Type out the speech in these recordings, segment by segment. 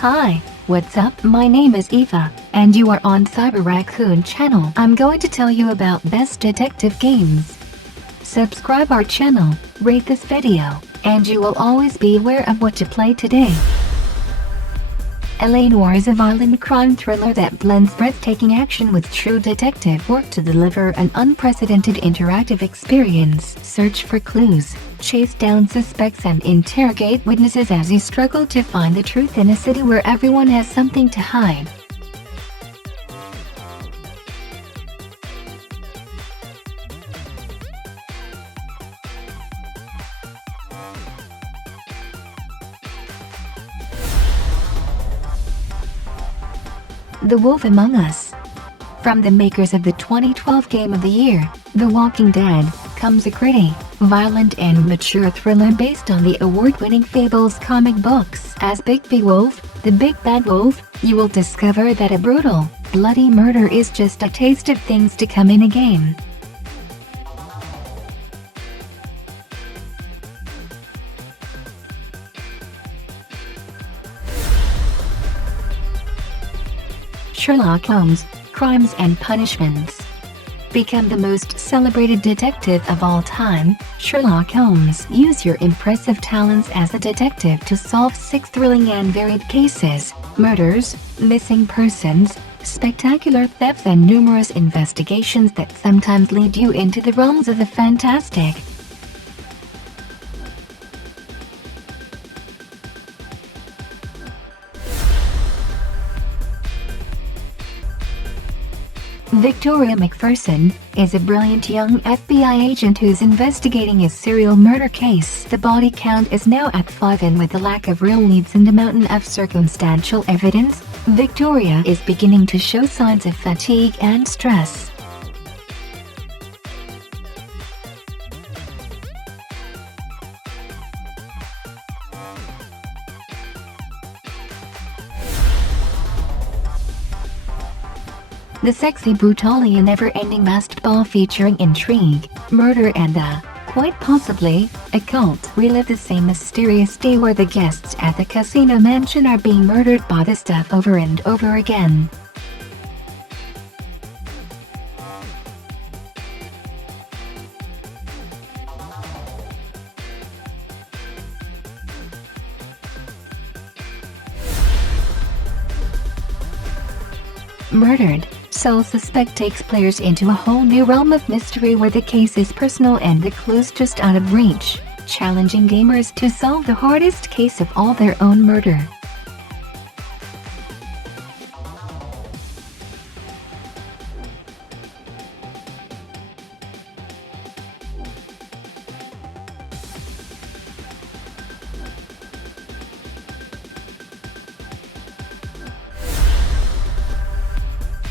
Hi, what's up? My name is Eva, and you are on Cyber Raccoon channel. I'm going to tell you about best detective games. Subscribe our channel, rate this video, and you will always be aware of what to play today. Noire is a violent crime thriller that blends breathtaking action with true detective work to deliver an unprecedented interactive experience. Search for clues, chase down suspects and interrogate witnesses as you struggle to find the truth in a city where everyone has something to hide. The Wolf Among Us. From the makers of the 2012 Game of the Year, The Walking Dead, comes a gritty, violent and mature thriller based on the award-winning Fables comic books. As Big B Wolf, the Big Bad Wolf, you will discover that a brutal, bloody murder is just a taste of things to come in a game. Sherlock Holmes, Crimes and Punishments. Become the most celebrated detective of all time, Sherlock Holmes. Use your impressive talents as a detective to solve 6 thrilling and varied cases, murders, missing persons, spectacular thefts and numerous investigations that sometimes lead you into the realms of the fantastic. Victoria McPherson is a brilliant young FBI agent who's investigating a serial murder case. The body count is now at 5, and with the lack of real leads and a mountain of circumstantial evidence, Victoria is beginning to show signs of fatigue and stress. The Sexy Brutale, a never-ending basketball featuring intrigue, murder and quite possibly, a cult. Relive the same mysterious day where the guests at the casino mansion are being murdered by the staff over and over again. Murdered. Sole Suspect takes players into a whole new realm of mystery where the case is personal and the clues just out of reach, challenging gamers to solve the hardest case of all, their own murder.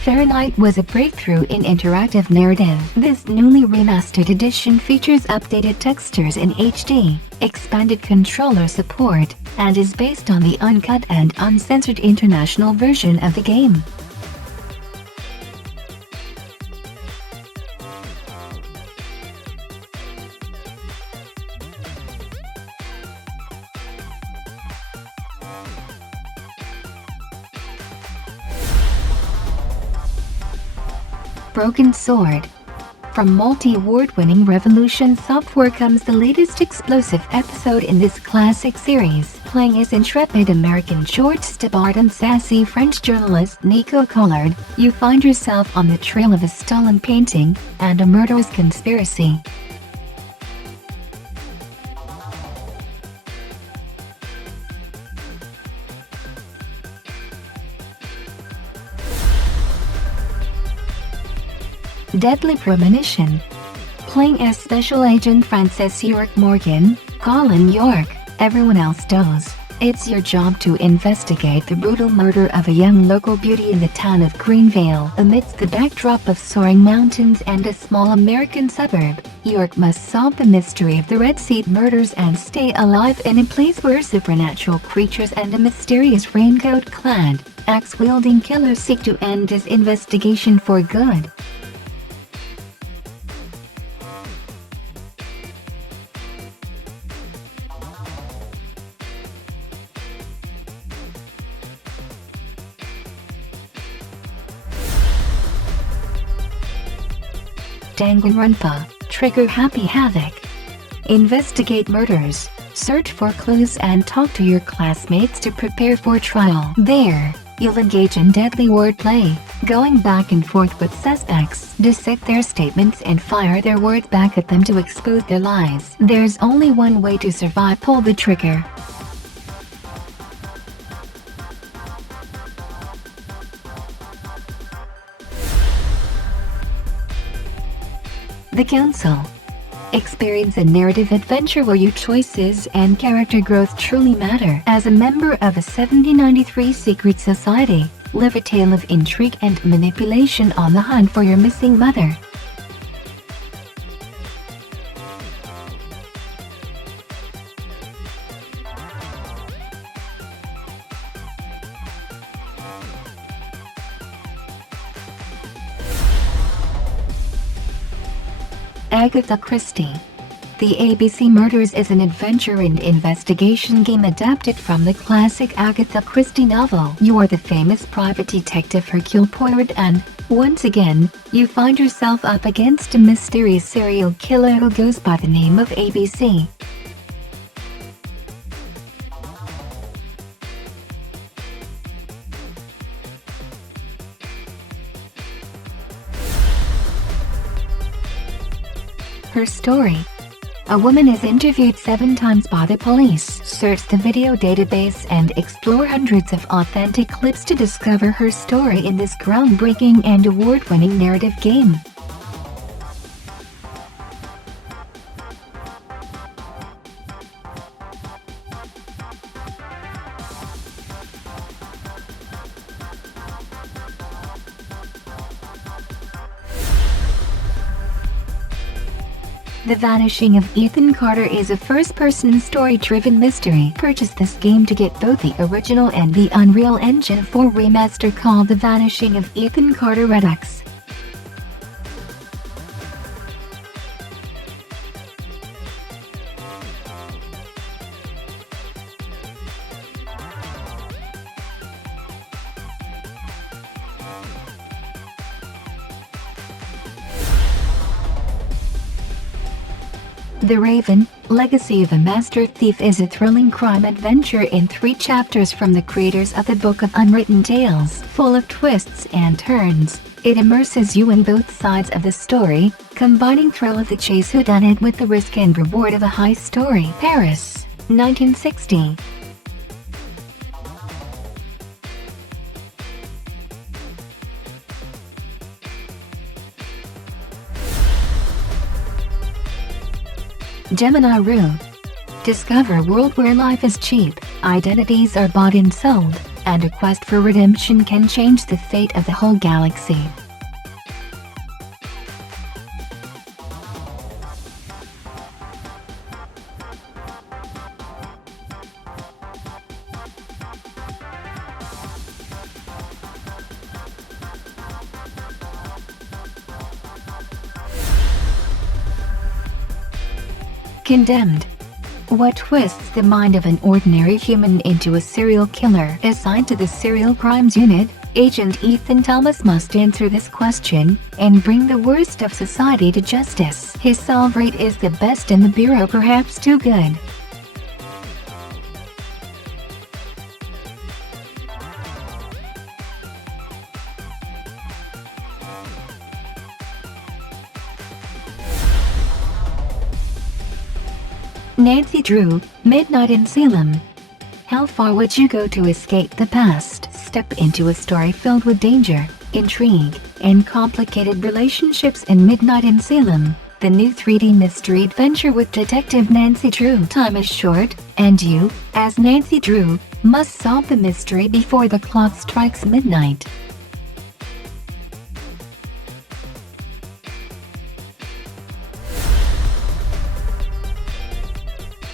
Fahrenheit was a breakthrough in interactive narrative. This newly remastered edition features updated textures in HD, expanded controller support, and is based on the uncut and uncensored international version of the game. Broken Sword. From multi-award-winning Revolution Software comes the latest explosive episode in this classic series. Playing as intrepid American short steward and sassy French journalist Nico Collard, you find yourself on the trail of a stolen painting and a murderous conspiracy. Deadly Premonition. Playing as Special Agent Frances York Morgan, Colin York, everyone else does. It's your job to investigate the brutal murder of a young local beauty in the town of Greenvale. Amidst the backdrop of soaring mountains and a small American suburb, York must solve the mystery of the Red Seed murders and stay alive in a place where supernatural creatures and a mysterious raincoat-clad, axe-wielding killer seek to end his investigation for good. Danganronpa, trigger happy Havoc. Investigate murders, search for clues and talk to your classmates to prepare for trial. There, you'll engage in deadly wordplay, going back and forth with suspects, dissect their statements and fire their words back at them to expose their lies. There's only one way to survive. Pull the trigger. The Council. Experience a narrative adventure where your choices and character growth truly matter. As a member of a 1793 secret society, live a tale of intrigue and manipulation on the hunt for your missing mother. Agatha Christie. The ABC Murders is an adventure and investigation game adapted from the classic Agatha Christie novel. You are the famous private detective Hercule Poirot and, once again, you find yourself up against a mysterious serial killer who goes by the name of ABC. Her story. A woman is interviewed 7 times by the police. Search the video database and explore hundreds of authentic clips to discover her story in this groundbreaking and award-winning narrative game. The Vanishing of Ethan Carter is a first-person story-driven mystery. Purchase this game to get both the original and the Unreal Engine 4 remaster called The Vanishing of Ethan Carter Redux. The Raven, Legacy of a Master Thief is a thrilling crime adventure in 3 chapters from the creators of the Book of Unwritten Tales. Full of twists and turns, it immerses you in both sides of the story, combining thrill of the chase whodunit with the risk and reward of a high story. Paris, 1960. Gemini Rue. Discover a world where life is cheap, identities are bought and sold, and a quest for redemption can change the fate of the whole galaxy. Condemned. What twists the mind of an ordinary human into a serial killer? Assigned to the Serial Crimes Unit, Agent Ethan Thomas must answer this question and bring the worst of society to justice. His solve rate is the best in the bureau, perhaps too good. Nancy Drew, Midnight in Salem. How far would you go to escape the past? Step into a story filled with danger, intrigue, and complicated relationships in Midnight in Salem, the new 3D mystery adventure with Detective Nancy Drew. Time is short, and you, as Nancy Drew, must solve the mystery before the clock strikes midnight.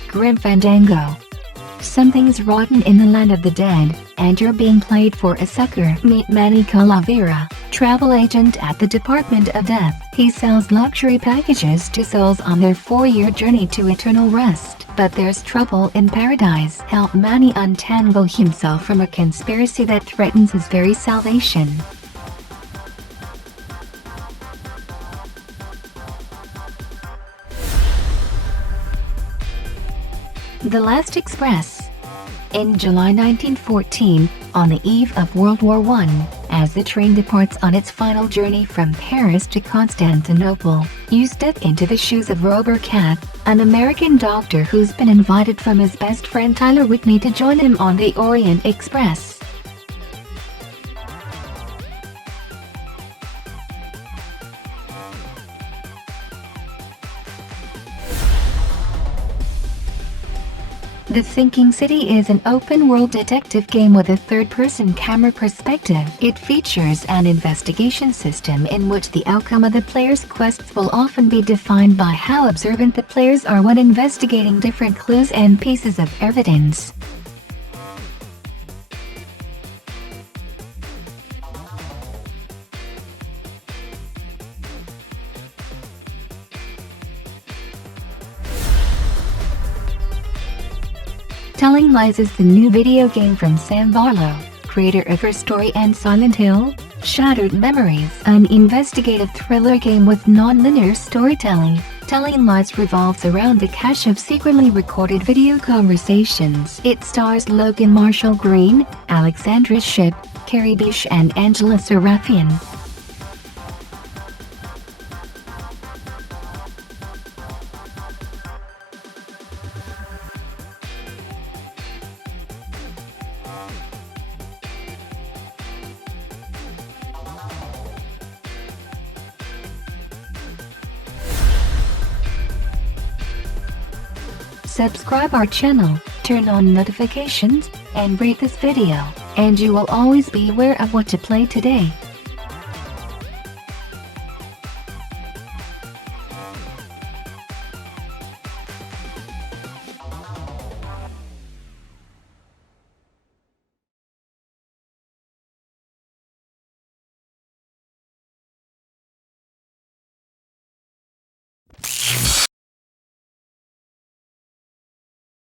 Grim Fandango. Something's rotten in the land of the dead, and you're being played for a sucker. Meet Manny Calavera, travel agent at the Department of Death. He sells luxury packages to souls on their 4-year journey to eternal rest. But there's trouble in paradise. Help Manny untangle himself from a conspiracy that threatens his very salvation. The Last Express. In July 1914, on the eve of World War I, as the train departs on its final journey from Paris to Constantinople, you step into the shoes of Robert Cat, an American doctor who's been invited from his best friend Tyler Whitney to join him on the Orient Express. The Sinking City is an open-world detective game with a third-person camera perspective. It features an investigation system in which the outcome of the player's quests will often be defined by how observant the players are when investigating different clues and pieces of evidence. Telling Lies is the new video game from Sam Barlow, creator of Her Story and Silent Hill. Shattered Memories, an investigative thriller game with non-linear storytelling. Telling Lies revolves around a cache of secretly recorded video conversations. It stars Logan Marshall Green, Alexandra Shipp, Carrie Bish and Angela Serafian. Subscribe our channel, turn on notifications, and rate this video, and you will always be aware of what to play today.